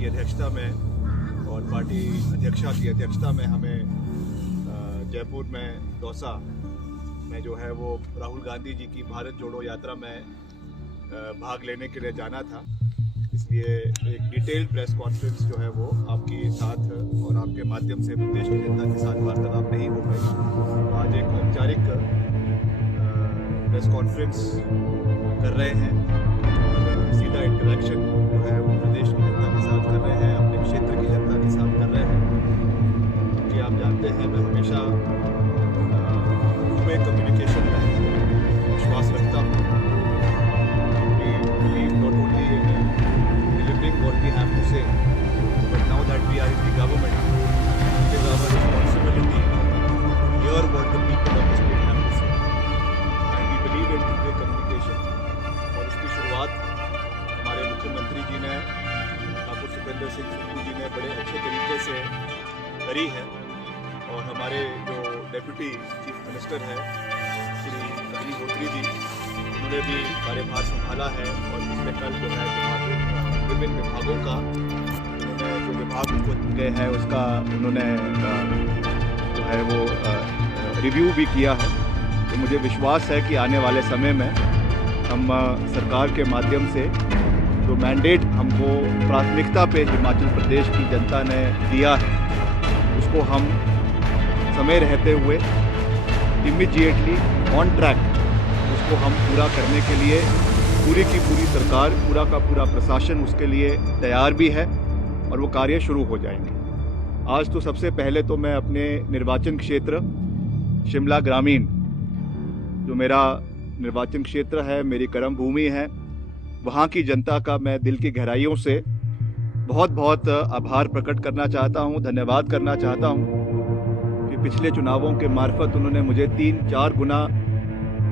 की अध्यक्षता में और पार्टी अध्यक्षा की अध्यक्षता में हमें जयपुर में दौसा में जो है वो राहुल गांधी जी की भारत जोड़ो यात्रा में भाग लेने के लिए जाना था। इसलिए एक डिटेल्ड प्रेस कॉन्फ्रेंस जो है वो आपके साथ और आपके माध्यम से प्रदेश की जनता के साथ वार्तालाप नहीं हो पाई। तो आज एक औपचारिक प्रेस कॉन्फ्रेंस कर रहे हैं और सीधा इंटरेक्शन जो है वो प्रदेश की जनता के साथ कर रहे हैं, अपने क्षेत्र की जनता के साथ कर रहे हैं। क्योंकि आप जानते हैं मैं हमेशा टू वे कम्युनिकेशन में विश्वास रखता हूँ। What we have to say, but now that we are in the government, it is our responsibility to hear what the people of the state have to say, and we believe in two-way communication. और इसकी शुरुआत हमारे मुख्यमंत्री जी ने, ठाकुर सुखविंदर सिंह सुक्खू जी ने बड़े अच्छे तरीके से करी है और हमारे जो डेप्यूटी चीफ मिनिस्टर है श्री अग्निहोत्री जी, उन्होंने भी कार्यभार संभाला है और पिछले कल जो है विभिन्न विभागों का उन्होंने जो विभाग उनको गए हैं उसका उन्होंने जो है वो रिव्यू भी किया है। तो मुझे विश्वास है कि आने वाले समय में हम सरकार के माध्यम से जो मैंडेट हमको प्राथमिकता पे हिमाचल प्रदेश की जनता ने दिया है उसको हम समय रहते हुए इमीडिएटली ऑन ट्रैक उसको हम पूरा करने के लिए पूरी की पूरी सरकार, पूरा का पूरा प्रशासन उसके लिए तैयार भी है और वो कार्य शुरू हो जाएंगे। आज तो सबसे पहले तो मैं अपने निर्वाचन क्षेत्र शिमला ग्रामीण, जो मेरा निर्वाचन क्षेत्र है, मेरी कर्म भूमि है, वहाँ की जनता का मैं दिल की गहराइयों से बहुत बहुत आभार प्रकट करना चाहता हूँ, धन्यवाद करना चाहता हूँ कि पिछले चुनावों के मार्फत उन्होंने मुझे 3-4 गुना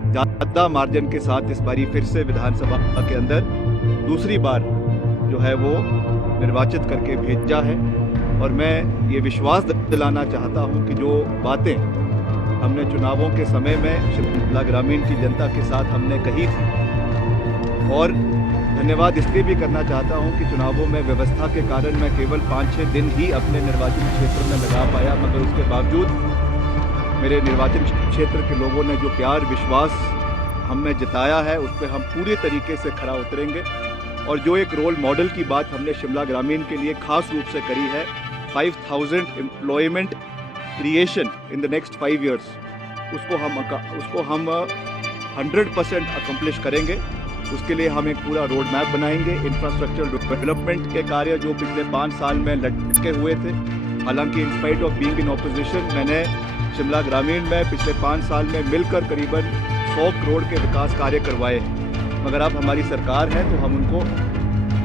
ज़्यादा मार्जिन के साथ इस बारी फिर से विधानसभा के अंदर दूसरी बार जो है वो निर्वाचित करके भेजा है। और मैं ये विश्वास दिलाना चाहता हूँ कि जो बातें हमने चुनावों के समय में शिमला ग्रामीण की जनता के साथ हमने कही थी, और धन्यवाद इसलिए भी करना चाहता हूँ कि चुनावों में व्यवस्था के कारण मैं केवल 5-6 दिन ही अपने निर्वाचन क्षेत्र में लगा पाया, मगर उसके बावजूद मेरे निर्वाचन क्षेत्र के लोगों ने जो प्यार विश्वास हमने जताया है उस पर हम पूरे तरीके से खरा उतरेंगे। और जो एक रोल मॉडल की बात हमने शिमला ग्रामीण के लिए खास रूप से करी है, 5000 employment creation in the next 5 years, उसको हम 100% अकम्प्लिश करेंगे। उसके लिए हम एक पूरा रोड मैप बनाएंगे। इंफ्रास्ट्रक्चर डेवलपमेंट के कार्य जो पिछले 5 साल में लटके हुए थे, हालांकि in spite of being in opposition मैंने शिमला ग्रामीण में पिछले 5 साल में मिलकर करीबन 100 करोड़ के विकास कार्य करवाए हैं, मगर अब हमारी सरकार है तो हम उनको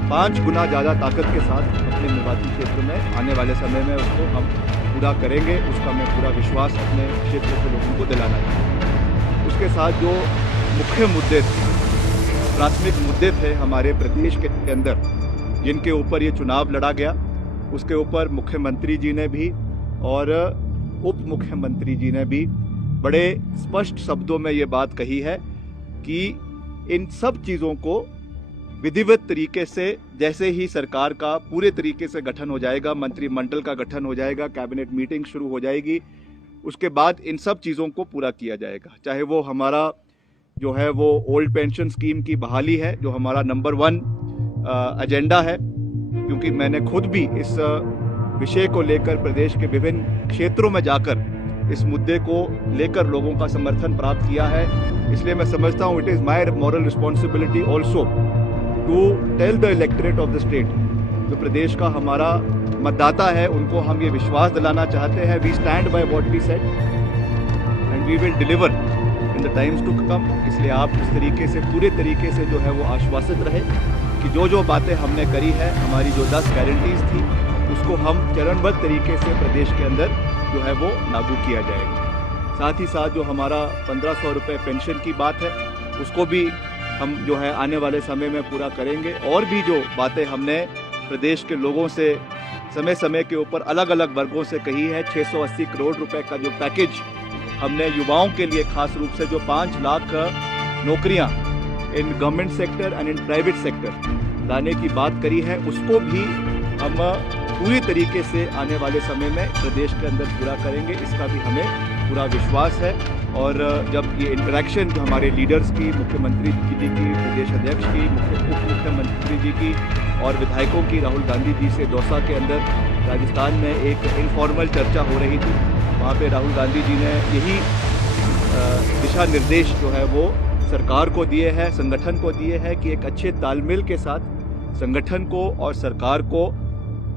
5 गुना ज़्यादा ताकत के साथ अपने निर्वाचन क्षेत्र में आने वाले समय में उसको हम पूरा करेंगे। उसका मैं पूरा विश्वास अपने क्षेत्र के लोगों को दिलाना चाहता हूँ। उसके साथ जो मुख्य मुद्दे थे, प्राथमिक मुद्दे थे हमारे प्रदेश के अंदर जिनके ऊपर ये चुनाव लड़ा गया, उसके ऊपर मुख्यमंत्री जी ने भी और उप मुख्यमंत्री जी ने भी बड़े स्पष्ट शब्दों में ये बात कही है कि इन सब चीज़ों को विधिवत तरीके से, जैसे ही सरकार का पूरे तरीके से गठन हो जाएगा, मंत्रिमंडल का गठन हो जाएगा, कैबिनेट मीटिंग शुरू हो जाएगी, उसके बाद इन सब चीज़ों को पूरा किया जाएगा। चाहे वो हमारा जो है वो ओल्ड पेंशन स्कीम की बहाली है, जो हमारा नंबर 1 एजेंडा है, क्योंकि मैंने खुद भी इस विषय को लेकर प्रदेश के विभिन्न क्षेत्रों में जाकर इस मुद्दे को लेकर लोगों का समर्थन प्राप्त किया है। इसलिए मैं समझता हूँ it is my moral responsibility also to tell the electorate of the state, जो प्रदेश का हमारा मतदाता है, उनको हम ये विश्वास दिलाना चाहते हैं, we stand by what we said and we will deliver in the times to come. इसलिए आप इस तरीके से पूरे तरीके से जो है वो आश्वासित रहे कि जो बातें हमने करी है, हमारी जो 10 गारंटीज थी, उसको हम चरणबद्ध तरीके से प्रदेश के अंदर जो है वो लागू किया जाएगा। साथ ही साथ जो हमारा 1500 रुपये पेंशन की बात है, उसको भी हम जो है आने वाले समय में पूरा करेंगे। और भी जो बातें हमने प्रदेश के लोगों से समय समय के ऊपर अलग अलग वर्गों से कही है, 680 करोड़ रुपए का जो पैकेज हमने युवाओं के लिए खास रूप से जो 5 लाख नौकरियां in government sector and in private sector लाने की बात करी है, उसको भी हम पूरी तरीके से आने वाले समय में प्रदेश के अंदर पूरा करेंगे, इसका भी हमें पूरा विश्वास है। और जब ये इंटरेक्शन जो हमारे लीडर्स की, मुख्यमंत्री जी की, प्रदेश अध्यक्ष की, उप मुख्यमंत्री जी की और विधायकों की, राहुल गांधी जी से दौसा के अंदर राजस्थान में एक इनफॉर्मल चर्चा हो रही थी, वहाँ पे राहुल गांधी जी ने यही दिशा निर्देश जो है वो सरकार को दिए हैं, संगठन को दिए हैं कि एक अच्छे तालमेल के साथ संगठन को और सरकार को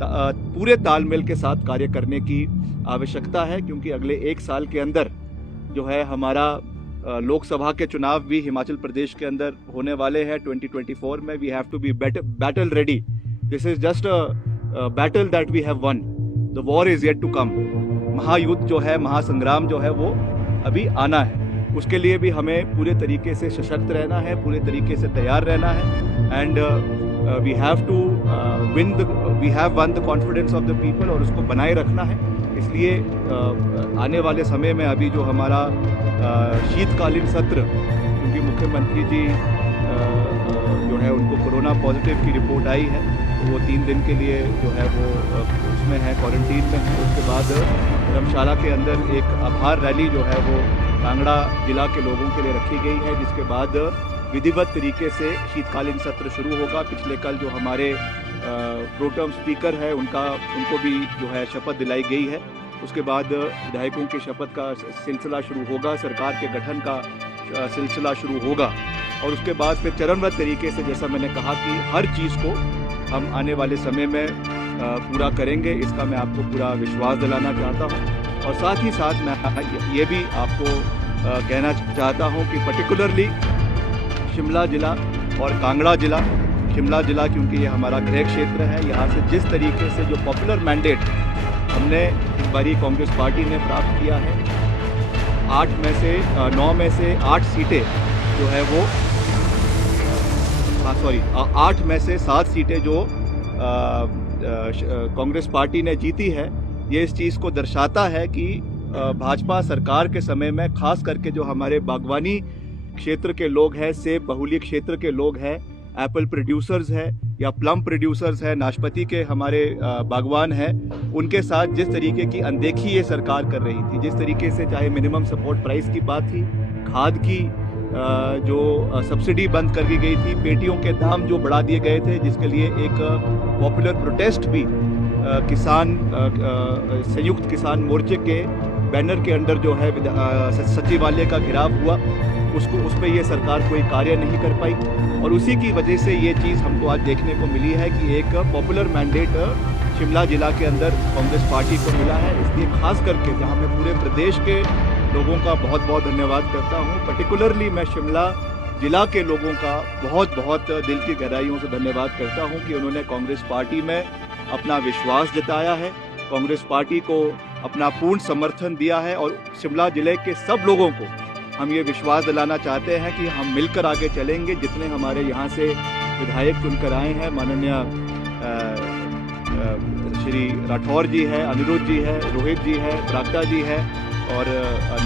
पूरे तालमेल के साथ कार्य करने की आवश्यकता है, क्योंकि अगले एक साल के अंदर जो है हमारा लोकसभा के चुनाव भी हिमाचल प्रदेश के अंदर होने वाले हैं 2024 में। We have to be battle ready. This is just a battle that we have won, the war is yet to come. महायुद्ध जो है, महासंग्राम जो है वो अभी आना है, उसके लिए भी हमें पूरे तरीके से सशक्त रहना है, पूरे तरीके से तैयार रहना है। And we have won the confidence of the people, और उसको बनाए रखना है। इसलिए आने वाले समय में अभी जो हमारा शीतकालीन सत्र, क्योंकि मुख्यमंत्री जी जो है उनको कोरोना पॉजिटिव की रिपोर्ट आई है, तो वो 3 दिन के लिए जो है वो उसमें है, क्वारंटीन में है। उसके बाद धर्मशाला के अंदर एक आभार रैली जो है वो कांगड़ा जिला के लोगों के लिए रखी गई है, जिसके बाद विधिवत तरीके से शीतकालीन सत्र शुरू होगा। पिछले कल जो हमारे प्रोटर्म स्पीकर है उनको भी जो है शपथ दिलाई गई है। उसके बाद विधायकों की शपथ का सिलसिला शुरू होगा, सरकार के गठन का सिलसिला शुरू होगा, और उसके बाद फिर चरणबद्ध तरीके से, जैसा मैंने कहा कि हर चीज़ को हम आने वाले समय में पूरा करेंगे, इसका मैं आपको पूरा विश्वास दिलाना चाहता हूँ। और साथ ही साथ मैं ये भी आपको कहना चाहता हूँ कि पर्टिकुलरली शिमला जिला और कांगड़ा जिला, शिमला जिला क्योंकि ये हमारा गृह क्षेत्र है, यहाँ से जिस तरीके से जो पॉपुलर मैंडेट हमने इस बारी कांग्रेस पार्टी ने प्राप्त किया है, 9 में से 8 सीटें जो है वो 8 में से 7 सीटें जो कांग्रेस पार्टी ने जीती है, ये इस चीज़ को दर्शाता है कि भाजपा सरकार के समय में खास करके जो हमारे बागवानी क्षेत्र के लोग हैं, सेब बहुल्य क्षेत्र के लोग हैं, एप्पल प्रोड्यूसर्स है या प्लम प्रोड्यूसर्स है, नाशपाती के हमारे बागवान हैं, उनके साथ जिस तरीके की अनदेखी ये सरकार कर रही थी, जिस तरीके से चाहे मिनिमम सपोर्ट प्राइस की बात थी, खाद की जो सब्सिडी बंद कर दी गई थी, पेटियों के दाम जो बढ़ा दिए गए थे, जिसके लिए एक पॉपुलर प्रोटेस्ट भी किसान संयुक्त किसान मोर्चे के बैनर के अंडर जो है सचिवालय का घेराव हुआ, उस पर ये सरकार कोई कार्य नहीं कर पाई, और उसी की वजह से ये चीज़ हमको आज देखने को मिली है कि एक पॉपुलर मैंडेट शिमला जिला के अंदर कांग्रेस पार्टी को मिला है। इसलिए खास करके जहाँ मैं पूरे प्रदेश के लोगों का बहुत बहुत धन्यवाद करता हूँ, पर्टिकुलरली मैं शिमला जिला के लोगों का बहुत बहुत दिल की गहराइयों से धन्यवाद करता हूँ कि उन्होंने कांग्रेस पार्टी में अपना विश्वास जताया है, कांग्रेस पार्टी को अपना पूर्ण समर्थन दिया है। और शिमला जिले के सब लोगों को हम ये विश्वास दिलाना चाहते हैं कि हम मिलकर आगे चलेंगे। जितने हमारे यहाँ से विधायक चुनकर आए हैं, माननीय श्री राठौर जी है, अनिरुद्ध जी है, रोहित जी है, प्रागता जी है, और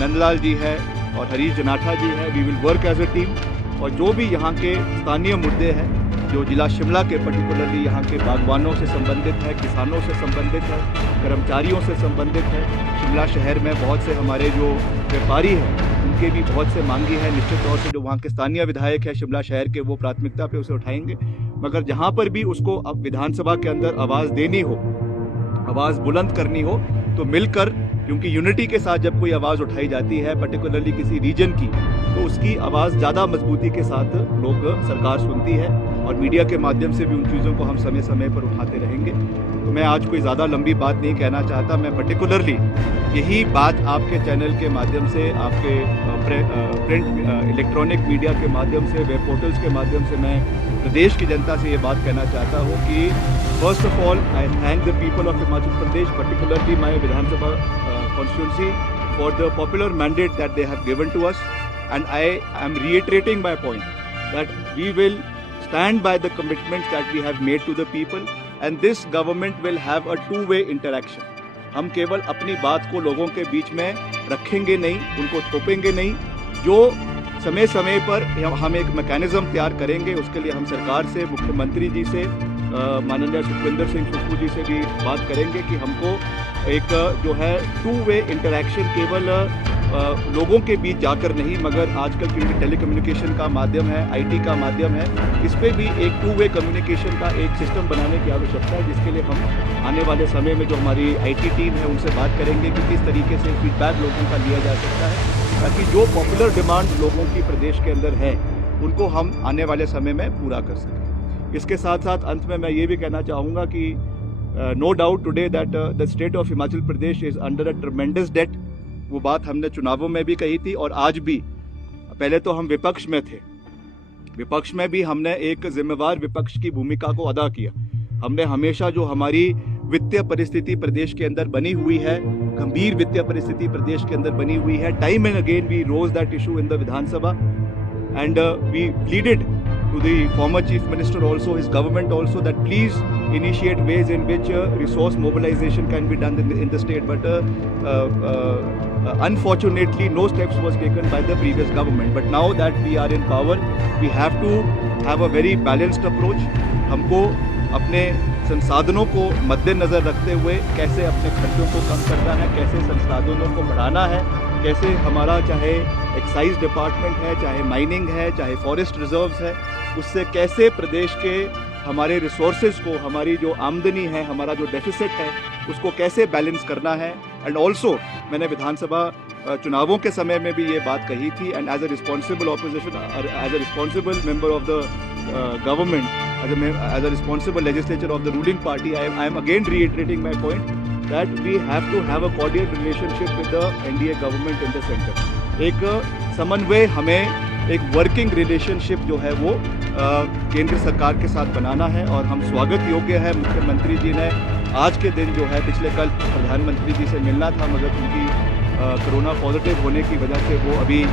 नंदलाल जी है, और हरीश जनाठा जी है। We will work as a team, और जो भी यहाँ के स्थानीय मुद्दे हैं जो जिला शिमला के पर्टिकुलरली यहाँ के बागवानों से संबंधित है, किसानों से संबंधित है, कर्मचारियों से संबंधित है, शिमला शहर में बहुत से हमारे जो व्यापारी हैं उनके भी बहुत से मांगी है। निश्चित तौर से जो वहाँ के स्थानीय विधायक है शिमला शहर के, वो प्राथमिकता पे उसे उठाएंगे, मगर जहाँ पर भी उसको अब विधानसभा के अंदर आवाज़ देनी हो, आवाज़ बुलंद करनी हो, तो मिलकर, क्योंकि यूनिटी के साथ जब कोई आवाज़ उठाई जाती है पर्टिकुलरली किसी रीजन की, तो उसकी आवाज़ ज़्यादा मजबूती के साथ लोग सरकार सुनती है, और मीडिया के माध्यम से भी उन चीज़ों को हम समय समय पर उठाते रहेंगे। तो मैं आज कोई ज़्यादा लंबी बात नहीं कहना चाहता, मैं पर्टिकुलरली यही बात आपके चैनल के माध्यम से, आपके प्रिंट इलेक्ट्रॉनिक मीडिया के माध्यम से, वेब पोर्टल्स के माध्यम से मैं प्रदेश की जनता से ये बात कहना चाहता हूँ कि first of all I thank the people of Himachal Pradesh, particularly my Vidhan Sabha constituency for the popular mandate that they have given to us, and I am reiterating my point that we will stand by the commitments that we have made to the people, and this government will have a two-way interaction. हम केवल अपनी बात को लोगों के बीच में रखेंगे नहीं, उनको थोपेंगे नहीं, जो समय समय पर हम एक मैकेनिज्म तैयार करेंगे, उसके लिए हम सरकार से, मुख्यमंत्री जी से माननीय सुखविंदर सिंह सुक्खू जी से भी बात करेंगे कि हमको एक जो है टू वे इंटरेक्शन केवल लोगों के बीच जाकर नहीं, मगर आजकल क्योंकि टेलीकम्युनिकेशन का माध्यम है, आईटी का माध्यम है, इस पर भी एक टू वे कम्युनिकेशन का एक सिस्टम बनाने की आवश्यकता है, जिसके लिए हम आने वाले समय में जो हमारी आईटी टीम है उनसे बात करेंगे कि किस तरीके से फीडबैक लोगों का लिया जा सकता है, ताकि जो पॉपुलर डिमांड लोगों की प्रदेश के अंदर है उनको हम आने वाले समय में पूरा कर सकें। इसके साथ साथ अंत में मैं ये भी कहना चाहूँगा कि no doubt today that the state of Himachal Pradesh is under a tremendous debt. वो बात हमने चुनावों में भी कही थी और आज भी। पहले तो हम विपक्ष में थे, विपक्ष में भी हमने एक जिम्मेवार विपक्ष की भूमिका को अदा किया। हमने हमेशा जो हमारी वित्तीय परिस्थिति प्रदेश के अंदर बनी हुई है, गंभीर वित्तीय परिस्थिति प्रदेश के अंदर बनी हुई है, time and again we rose that issue in the Vidhan Sabha and we pleaded to the former chief minister also, his government also, that please initiate ways in which resource mobilization can be done in the state, but unfortunately no steps was taken by the previous government. But now that we are in power, we have to have a very balanced approach. हमको अपने संसाधनों को मद्देनजर रखते हुए कैसे अपने खर्चों को कम करना है, कैसे संसाधनों को बढ़ाना है, कैसे हमारा चाहे एक्साइज डिपार्टमेंट है, चाहे माइनिंग है, चाहे फॉरेस्ट रिजर्व्स है, उससे कैसे प्रदेश के हमारे रिसोर्सेज को, हमारी जो आमदनी है, हमारा जो डेफिसिट है, उसको कैसे बैलेंस करना है। एंड ऑल्सो मैंने विधानसभा चुनावों के समय में भी ये बात कही थी, and as a responsible opposition, as a responsible member of the government, as a responsible legislature of the ruling party, I am again reiterating my point that we have to have a cordial relationship with the NDA government in the center. एक समन्वय, हमें एक working relationship जो है वो केंद्र सरकार के साथ बनाना है, और हम स्वागत योग्य है। मुख्यमंत्री जी ने आज के दिन जो है, पिछले कल प्रधानमंत्री जी से मिलना था, मगर उनकी कोरोना पॉजिटिव होने की वजह से वो अभी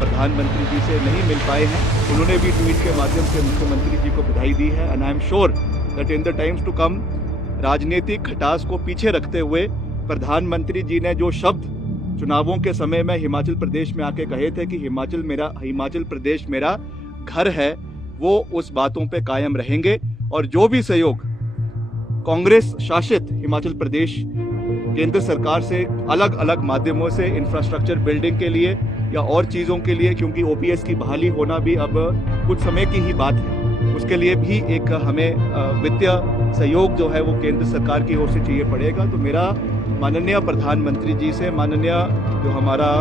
प्रधानमंत्री जी से नहीं मिल पाए हैं। उन्होंने भी ट्वीट के माध्यम से मुख्यमंत्री जी को बधाई दी है, and I am sure that in the times to come, राजनीतिक खटास को पीछे रखते हुए प्रधानमंत्री जी ने जो शब्द चुनावों के समय में हिमाचल प्रदेश में आके कहे थे कि हिमाचल प्रदेश मेरा घर है, वो उस बातों पे कायम रहेंगे। और जो भी सहयोग कांग्रेस शासित हिमाचल प्रदेश केंद्र सरकार से अलग अलग माध्यमों से इंफ्रास्ट्रक्चर बिल्डिंग के लिए या और चीज़ों के लिए, क्योंकि ओपीएस की बहाली होना भी अब कुछ समय की ही बात है, उसके लिए भी एक हमें वित्तीय सहयोग जो है वो केंद्र सरकार की ओर से चाहिए पड़ेगा। तो मेरा माननीय प्रधानमंत्री जी से, माननीय जो हमारा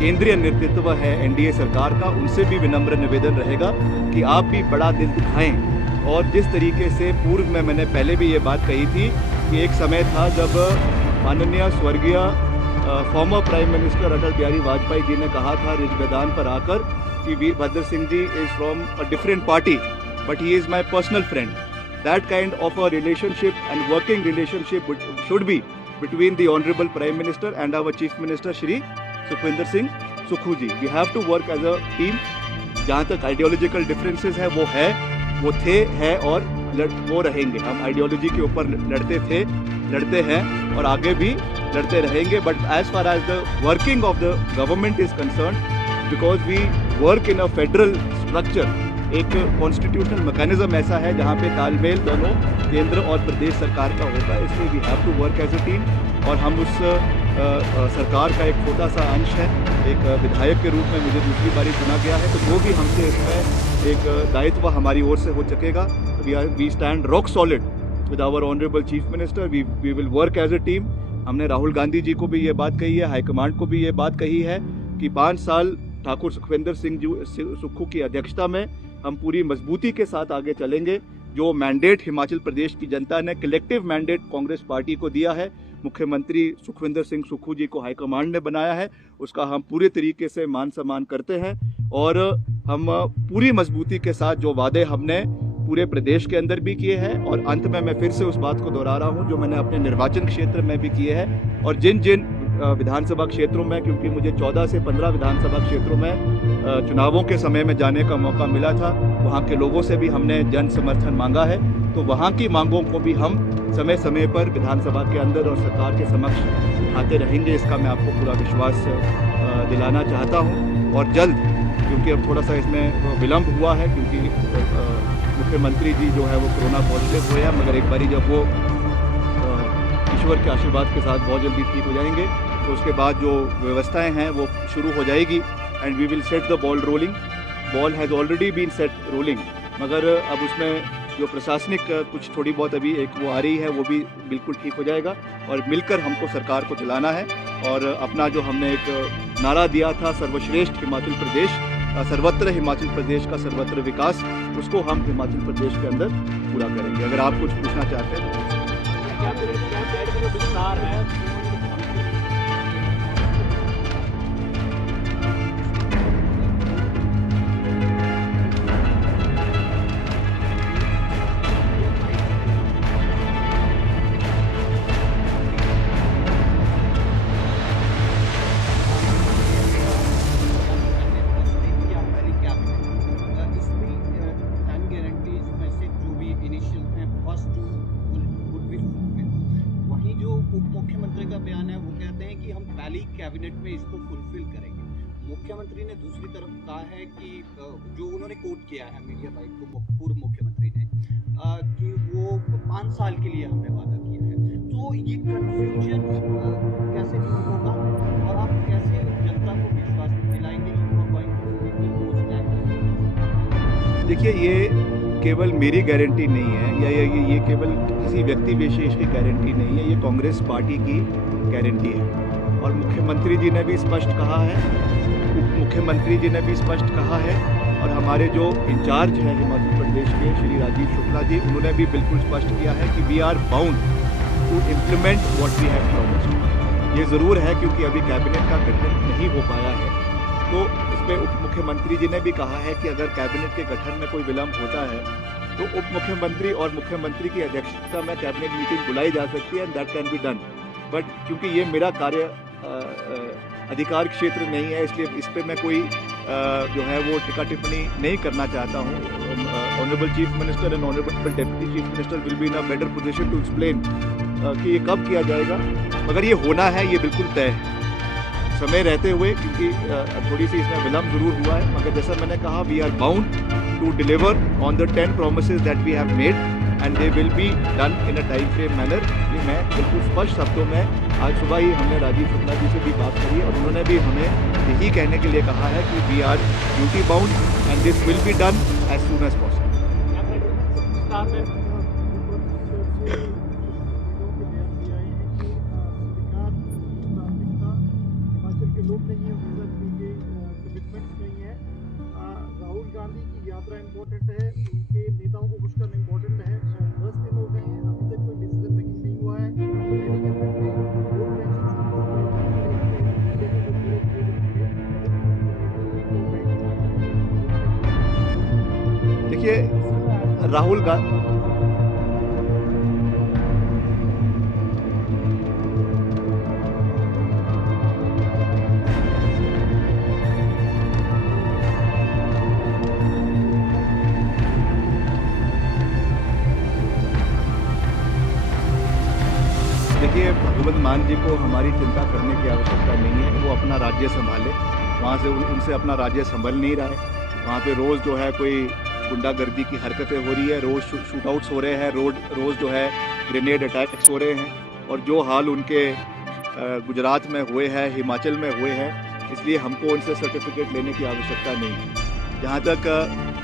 केंद्रीय नेतृत्व है एनडीए सरकार का, उनसे भी विनम्र निवेदन रहेगा कि आप भी बड़ा दिल दिखाएं। और जिस तरीके से पूर्व में मैंने पहले भी ये बात कही थी कि एक समय था जब माननीय स्वर्गीय former prime minister Atal Bihari Vajpayee ji ने कहा था रिज मैदान पर आकर कि Virbhadra Singh ji is from a different party but he is my personal friend. That kind of a relationship and working relationship should be between the honorable prime minister and our chief minister Shri Sukhwinder Singh Sukkhu ji. We have to work as a team. जहाँ तक ideological differences है वो है, वो थे, है और वो रहेंगे। हम आइडियोलॉजी के ऊपर लड़ते थे, लड़ते हैं और आगे भी लड़ते रहेंगे। But as far as the working of the government is concern, because we work in a federal structure, एक कॉन्स्टिट्यूशनल मैकेनिज्म ऐसा है जहाँ पे तालमेल दोनों केंद्र और प्रदेश सरकार का होता है, इसलिए we have to work as a team. और हम उस सरकार का एक छोटा सा अंश है। एक विधायक के रूप में मुझे दूसरी बारी चुना गया है, तो जो भी हमसे इसमें एक दायित्व हमारी ओर से हो सकेगा, we stand rock solid with our honourable chief minister. We will work as a team. हमने राहुल गांधी जी को भी ये बात कही है, हाईकमांड को भी ये बात कही है कि 5 साल ठाकुर सुखविंदर सिंह सुक्खू की अध्यक्षता में हम पूरी मजबूती के साथ आगे चलेंगे। जो मैंडेट हिमाचल प्रदेश की जनता ने, कलेक्टिव मैंडेट कांग्रेस पार्टी को दिया है, मुख्यमंत्री सुखविंदर सिंह सुक्खू जी को हाईकमांड ने बनाया है, उसका हम पूरे तरीके से मान सम्मान करते हैं। और हम पूरी मजबूती के साथ जो वादे हमने पूरे प्रदेश के अंदर भी किए हैं, और अंत में मैं फिर से उस बात को दोहरा रहा हूँ जो मैंने अपने निर्वाचन क्षेत्र में भी किए हैं, और जिन जिन विधानसभा क्षेत्रों में, क्योंकि मुझे 14 से 15 विधानसभा क्षेत्रों में चुनावों के समय में जाने का मौका मिला था, वहाँ के लोगों से भी हमने जन समर्थन मांगा है। तो वहाँ की मांगों को भी हम समय समय पर विधानसभा के अंदर और सरकार के समक्ष उठाते रहेंगे, इसका मैं आपको पूरा विश्वास दिलाना चाहता हूँ। और जल्द, क्योंकि अब थोड़ा सा इसमें विलम्ब हुआ है, क्योंकि मुख्यमंत्री जी जो है वो कोरोना पॉजिटिव हुए हैं, मगर एक बारी जब वो ईश्वर के आशीर्वाद के साथ बहुत जल्दी ठीक हो जाएंगे तो उसके बाद जो व्यवस्थाएं हैं वो शुरू हो जाएगी and we will set the ball rolling. Ball has already been set rolling, मगर अब उसमें जो प्रशासनिक कुछ थोड़ी बहुत अभी एक वो आ रही है वो भी बिल्कुल ठीक हो जाएगा और मिलकर हमको सरकार को चलाना है. और अपना जो हमने एक नारा दिया था सर्वश्रेष्ठ हिमाचल प्रदेश, सर्वत्र हिमाचल प्रदेश का सर्वत्र विकास, उसको हम हिमाचल प्रदेश के अंदर पूरा करेंगे. अगर आप कुछ पूछना चाहते हैं तो विस्तार है. उप मुख्यमंत्री का बयान है, वो कहते हैं कि हम पहली कैबिनेट में इसको फुलफिल करेंगे. मुख्यमंत्री ने दूसरी तरफ कहा है कि जो उन्होंने कोट किया है मीडिया बाइट को पूर्व मुख्यमंत्री ने कि वो 5 साल के लिए हमने वादा किया है. तो ये कंफ्यूजन कैसे दूर होगा और आप कैसे जनता को विश्वास दिलाएंगे कि वो going to fulfil those times? देखिए, ये केवल मेरी गारंटी नहीं है या ये केवल किसी व्यक्ति विशेष की गारंटी नहीं है, ये कांग्रेस पार्टी की गारंटी है. और मुख्यमंत्री जी ने भी स्पष्ट कहा है, उप मुख्यमंत्री जी ने भी स्पष्ट कहा है और हमारे जो इंचार्ज हैं हिमाचल प्रदेश के श्री राजीव शुक्ला जी, उन्होंने भी बिल्कुल स्पष्ट किया है कि we are bound to implement what we have promised. ये ज़रूर है क्योंकि अभी कैबिनेट का गठन नहीं हो पाया है, तो इसमें उप मुख्यमंत्री जी ने भी कहा है कि अगर कैबिनेट के गठन में कोई विलम्ब होता है तो उप मुख्यमंत्री और मुख्यमंत्री की अध्यक्षता में कैबिनेट मीटिंग बुलाई जा सकती है and that can be done. But क्योंकि ये मेरा कार्य अधिकार क्षेत्र नहीं है, इसलिए इस पर मैं कोई जो है वो टीका टिप्पणी नहीं करना चाहता हूँ. Honourable chief minister and honourable deputy chief minister will be in a better position to explain कि ये कब किया जाएगा. मगर ये होना है, ये बिल्कुल तय है समय रहते हुए, क्योंकि थोड़ी सी इसमें विलम्ब जरूर हुआ है, मगर जैसा मैंने कहा we are bound to deliver on the 10 promises that we have made and they will be done in a time frame manner. ये मैं बिल्कुल स्पष्ट शब्दों में, आज सुबह ही हमने राजीव शुक्ला जी से भी बात करी और उन्होंने भी हमें यही कहने के लिए कहा है कि we are duty bound and this will be done as soon as possible. लोग नहीं है, कमिटमेंट्स नहीं है. राहुल गांधी की यात्रा इम्पोर्टेंट है, उनके नेताओं को कुछ करना इम्पोर्टेंट है. 10 दिन हो गए हैं, अभी तक कोई डिसीजन मेकिंग नहीं हुआ है. देखिए, राहुल गांधी देखिए, भगवंत मान जी को हमारी चिंता करने की आवश्यकता नहीं है. वो अपना राज्य संभाले, वहाँ से उनसे अपना राज्य संभल नहीं रहा है. वहाँ पे रोज़ जो है कोई गुंडागर्दी की हरकतें हो रही है, रोज़ शूटआउट्स हो रहे हैं, रोज़ जो है ग्रेनेड अटैक्स हो रहे हैं. और जो हाल उनके गुजरात में हुए हैं, हिमाचल में हुए हैं, इसलिए हमको उनसे सर्टिफिकेट लेने की आवश्यकता नहीं है. जहाँ तक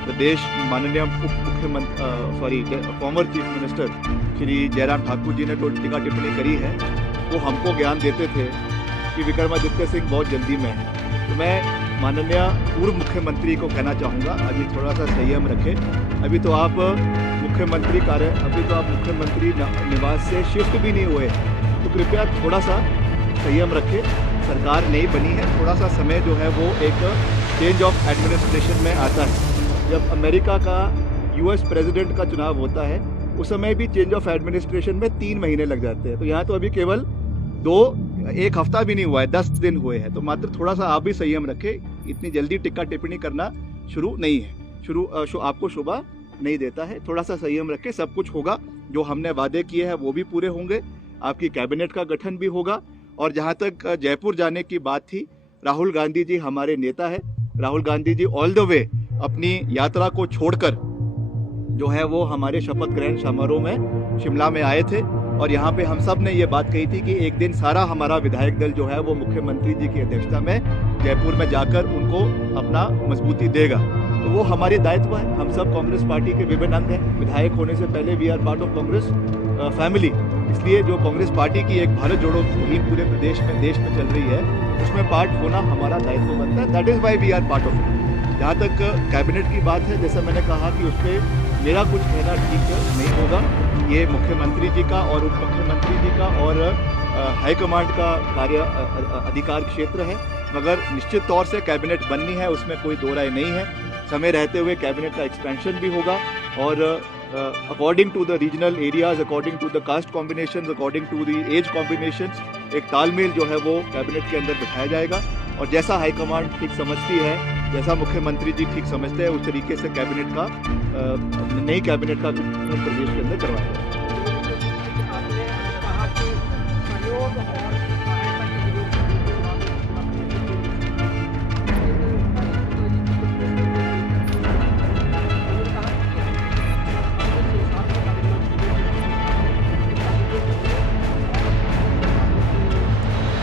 प्रदेश माननीय उप मुख्यमंत्री former chief minister Shri Jairam Thakur ji ने जो टीका टिप्पणी करी है, वो हमको ज्ञान देते थे कि विक्रमादित्य सिंह बहुत जल्दी में है. तो मैं माननीय पूर्व मुख्यमंत्री को कहना चाहूँगा, अभी थोड़ा सा संयम रखें. अभी तो आप मुख्यमंत्री निवास से शिफ्ट भी नहीं हुए, तो कृपया थोड़ा सा संयम रखें. सरकार नई बनी है, थोड़ा सा समय जो है वो एक चेंज ऑफ एडमिनिस्ट्रेशन में आता है. जब अमेरिका का यूएस प्रेसिडेंट का चुनाव होता है उस समय भी चेंज ऑफ एडमिनिस्ट्रेशन में 3 महीने लग जाते हैं. तो यहाँ तो अभी केवल 1 हफ्ता भी नहीं हुआ है, 10 दिन हुए हैं. तो मात्र थोड़ा सा आप भी संयम रखें. इतनी जल्दी टिक्का टिप्पणी करना शुरू नहीं है, आपको शोभा नहीं देता है. थोड़ा सा संयम रखें, सब कुछ होगा. जो हमने वादे किए हैं वो भी पूरे होंगे. आपकी कैबिनेट का गठन भी होगा. और जहाँ तक जयपुर जाने की बात थी, राहुल गांधी जी हमारे नेता है. Rahul Gandhi ji all the way अपनी यात्रा को छोड़कर जो है वो हमारे शपथ ग्रहण समारोह में शिमला में आए थे और यहाँ पे हम सब ने ये बात कही थी कि एक दिन सारा हमारा विधायक दल जो है वो मुख्यमंत्री जी की अध्यक्षता में जयपुर में जाकर उनको अपना मजबूती देगा। तो वो हमारी दायित्व है। हम सब कांग्रेस पार्टी के विभिन्न अंग हैं। विधायक होने से पहले we are part of Congress family. इसलिए जो कांग्रेस पार्टी की एक भारत जोड़ो मुहिम पूरे प्रदेश में देश में चल रही है, उसमें पार्ट होना हमारा दायित्व बनता है। That is why we are part of it. जहाँ तक कैबिनेट की बात है, जैसा मैंने कहा कि उस पर मेरा कुछ कहना ठीक नहीं होगा। ये मुख्यमंत्री जी का और उप मुख्यमंत्री जी का और हाईकमांड का कार्य अधिकार क्षेत्र है, मगर निश्चित तौर से कैबिनेट बननी है, उसमें कोई दो राय नहीं है। समय रहते हुए कैबिनेट का एक्सपेंशन भी होगा और according to the regional areas, according to the caste combinations, according to the age combinations, एक तालमेल जो है वो कैबिनेट के अंदर बिठाया जाएगा और जैसा हाईकमांड ठीक समझती है, जैसा मुख्यमंत्री जी ठीक समझते हैं, उस तरीके से कैबिनेट का नई कैबिनेट का गठन प्रदेश के अंदर करवाया जाएगा।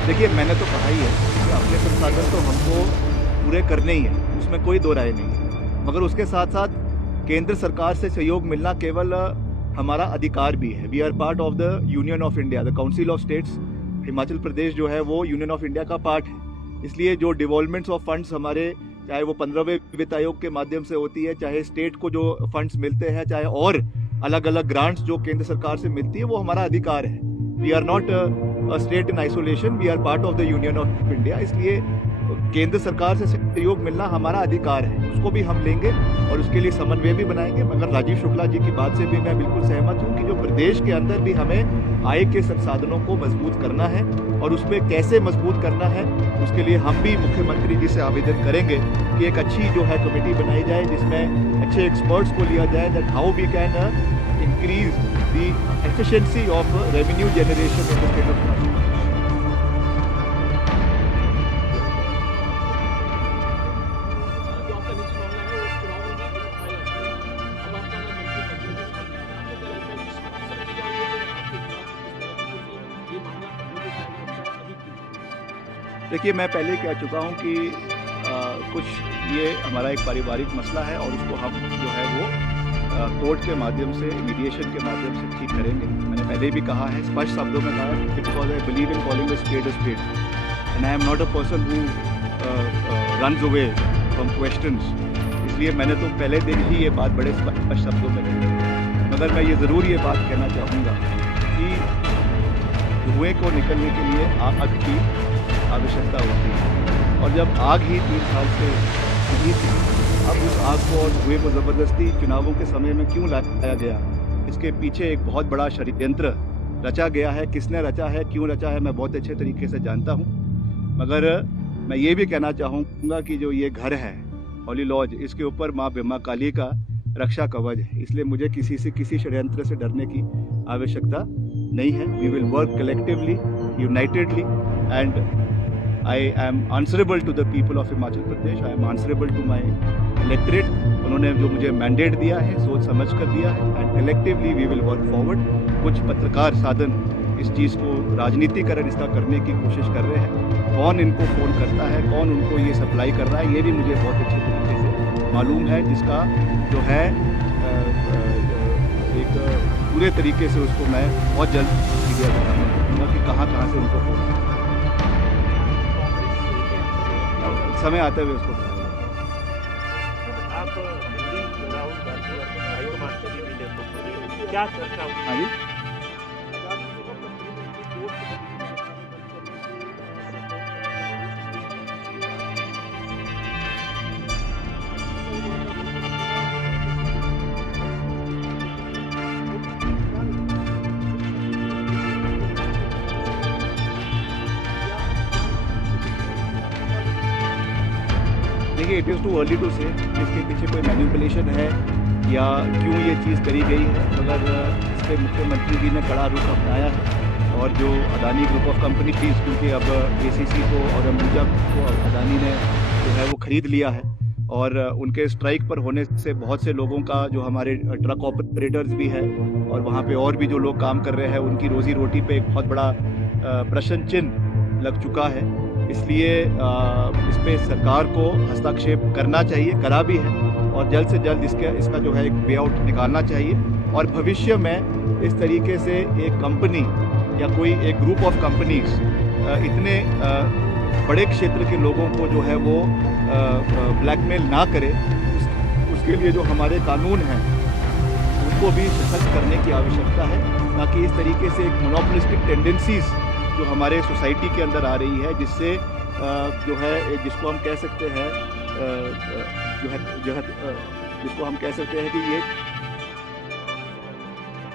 देखिए, मैंने तो कहा ही है कि अपने संसाधन तो हमको पूरे करने ही हैं, उसमें कोई दो राय नहीं है, मगर उसके साथ साथ केंद्र सरकार से सहयोग मिलना केवल हमारा अधिकार भी है। We are part of the union of India, the council of states. Himachal Pradesh जो है वो यूनियन ऑफ इंडिया का पार्ट है। इसलिए जो डिवॉल्वमेंट्स ऑफ फंड्स हमारे, चाहे वो 15वें वित्त आयोग के माध्यम से होती है, चाहे स्टेट को जो फंड्स मिलते हैं, चाहे और अलग अलग ग्रांट्स जो केंद्र सरकार से मिलती है, वो हमारा अधिकार है। We are not a state in isolation, we are part of the union of India. इसलिए केंद्र सरकार से सहयोग मिलना हमारा अधिकार है, उसको भी हम लेंगे और उसके लिए समन्वय भी बनाएंगे। मगर राजीव शुक्ला जी की बात से भी मैं बिल्कुल सहमत हूँ कि जो प्रदेश के अंदर भी हमें आय के संसाधनों को मजबूत करना है और उसमें कैसे मजबूत करना है, उसके लिए हम भी मुख्यमंत्री जी से आवेदन करेंगे कि एक अच्छी जो है कमेटी बनाई जाए जिसमें अच्छे एक्सपर्ट्स को लिया जाए, that how we can increase the efficiency of revenue generation in the state of Himachal. देखिए, मैं पहले कह चुका हूँ कि कुछ ये हमारा एक पारिवारिक मसला है और उसको हम जो है वो कोर्ट के माध्यम से, मीडिएशन के माध्यम से ठीक करेंगे। मैंने पहले भी कहा है, स्पष्ट शब्दों में कहा है, because I believe in calling the state and I am not a person who runs away from questions. इसलिए मैंने तो पहले दिन ही ये बात बड़े स्पष्ट शब्दों में कही। मगर मैं ये ज़रूर ये बात कहना चाहूँगा कि धुएँ को निकलने के लिए आग की आवश्यकता होती है और जब आग ही 3 साल से नहीं थी, अब उस आग को और धुएँ को ज़बरदस्ती चुनावों के समय में क्यों लाया गया, इसके पीछे एक बहुत बड़ा षड्यंत्र रचा गया है। किसने रचा है, क्यों रचा है, मैं बहुत अच्छे तरीके से जानता हूँ। मगर मैं ये भी कहना चाहूँगा कि जो ये घर है हॉली लॉज, इसके ऊपर माँ ब्रह्मा काली का रक्षा कवच है। इसलिए मुझे किसी से किसी षड्यंत्र से डरने की आवश्यकता नहीं है। We will work collectively, unitedly and I am answerable to the people of Himachal Pradesh. I am answerable to my electorate. उन्होंने जो मुझे मैंडेट दिया है, सोच समझ कर दिया है, and collectively we will work forward. कुछ पत्रकार साधन इस चीज़ को राजनीतिकरण इसका करने की कोशिश कर रहे हैं। कौन इनको फ़ोन करता है, कौन उनको ये सप्लाई कर रहा है, ये भी मुझे बहुत अच्छे तरीके से मालूम है, जिसका जो है एक पूरे तरीके से उसको मैं बहुत जल्द मीडिया को बताना चाहूँगा कि कहाँ कहाँ से उनको फ़ोन समय आते हुए उसको आप राहुल गांधी और हाईकमान से भी मिले तो क्या चर्चा हुई? हाँ जी, देखिए, it is too early to say इसके पीछे कोई मैनिपुलेशन है या क्यों ये चीज़ करी गई है। मगर इस पर मुख्यमंत्री जी ने कड़ा रुख अपनाया है और जो अदानी ग्रुप ऑफ कंपनी थी, क्योंकि अब ACC को और अंबुजा को अदानी ने जो है वो ख़रीद लिया है, और उनके स्ट्राइक पर होने से बहुत से लोगों का, जो हमारे ट्रक ऑपरेटर्स भी हैं और वहाँ पे और भी जो लोग काम कर रहे हैं, उनकी रोजी रोटी पे एक बहुत बड़ा प्रश्न चिन्ह लग चुका है। इसलिए इस पे सरकार को हस्तक्षेप करना चाहिए, करा भी है, और जल्द से जल्द इसका जो है एक वे आउट निकालना चाहिए। और भविष्य में इस तरीके से एक कंपनी या कोई एक ग्रुप ऑफ कंपनीज इतने बड़े क्षेत्र के लोगों को जो है वो ब्लैकमेल ना करे, उसके लिए जो हमारे कानून हैं उनको भी सशक्त करने की आवश्यकता है, ताकि इस तरीके से एक मोनोपोलिस्टिक टेंडेंसीज जो हमारे सोसाइटी के अंदर आ रही है, जिससे जो है जिसको हम कह सकते हैं जिसको हम कह सकते हैं कि ये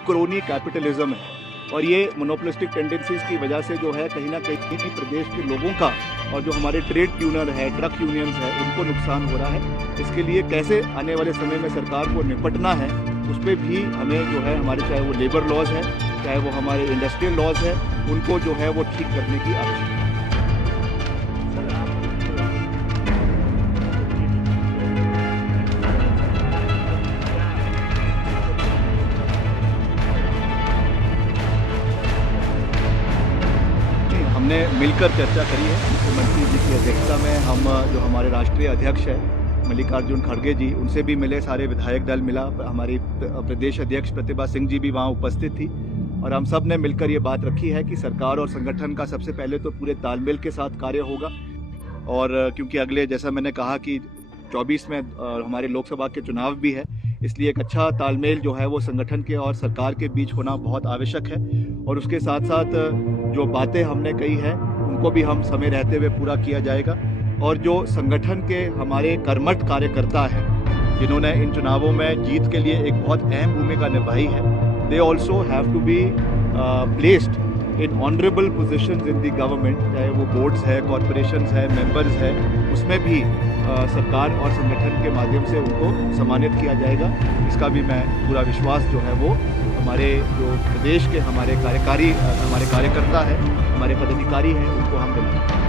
क्रोनी कैपिटलिज्म है, और ये मोनोपोलिस्टिक टेंडेंसीज की वजह से जो है कहीं ना कहीं प्रदेश के लोगों का और जो हमारे ट्रेड यूनियन है, ट्रक यूनियंस है, उनको नुकसान हो रहा है। इसके लिए कैसे आने वाले समय में सरकार को निपटना है, उस पर भी हमें जो है हमारे, चाहे वो लेबर लॉज है, चाहे वो हमारे इंडस्ट्रियल लॉज है, उनको जो है वो ठीक करने की आवश्यकता है। हमने मिलकर चर्चा करी है मुख्यमंत्री जी की अध्यक्षता में। हम जो हमारे राष्ट्रीय अध्यक्ष हैं मल्लिकार्जुन खड़गे जी, उनसे भी मिले, सारे विधायक दल मिला, हमारी प्रदेश अध्यक्ष प्रतिभा सिंह जी भी वहाँ उपस्थित थी, और हम सब ने मिलकर ये बात रखी है कि सरकार और संगठन का सबसे पहले तो पूरे तालमेल के साथ कार्य होगा। और क्योंकि अगले, जैसा मैंने कहा कि 24 में हमारे लोकसभा के चुनाव भी है, इसलिए एक अच्छा तालमेल जो है वो संगठन के और सरकार के बीच होना बहुत आवश्यक है। और उसके साथ साथ जो बातें हमने कही हैं उनको भी हम समय रहते हुए पूरा किया जाएगा। और जो संगठन के हमारे कर्मठ कार्यकर्ता हैं, जिन्होंने इन चुनावों में जीत के लिए एक बहुत अहम भूमिका निभाई है, they also have to be placed in honourable positions in the government, चाहे वो बोर्ड्स है, कॉरपोरेशंस है, मेंबर्स है, उसमें भी सरकार और संगठन के माध्यम से उनको सम्मानित किया जाएगा। इसका भी मैं पूरा विश्वास जो है वो हमारे जो प्रदेश के हमारे कार्यकर्ता हैं, हमारे पदाधिकारी हैं, उनको हम दिलाएंगे।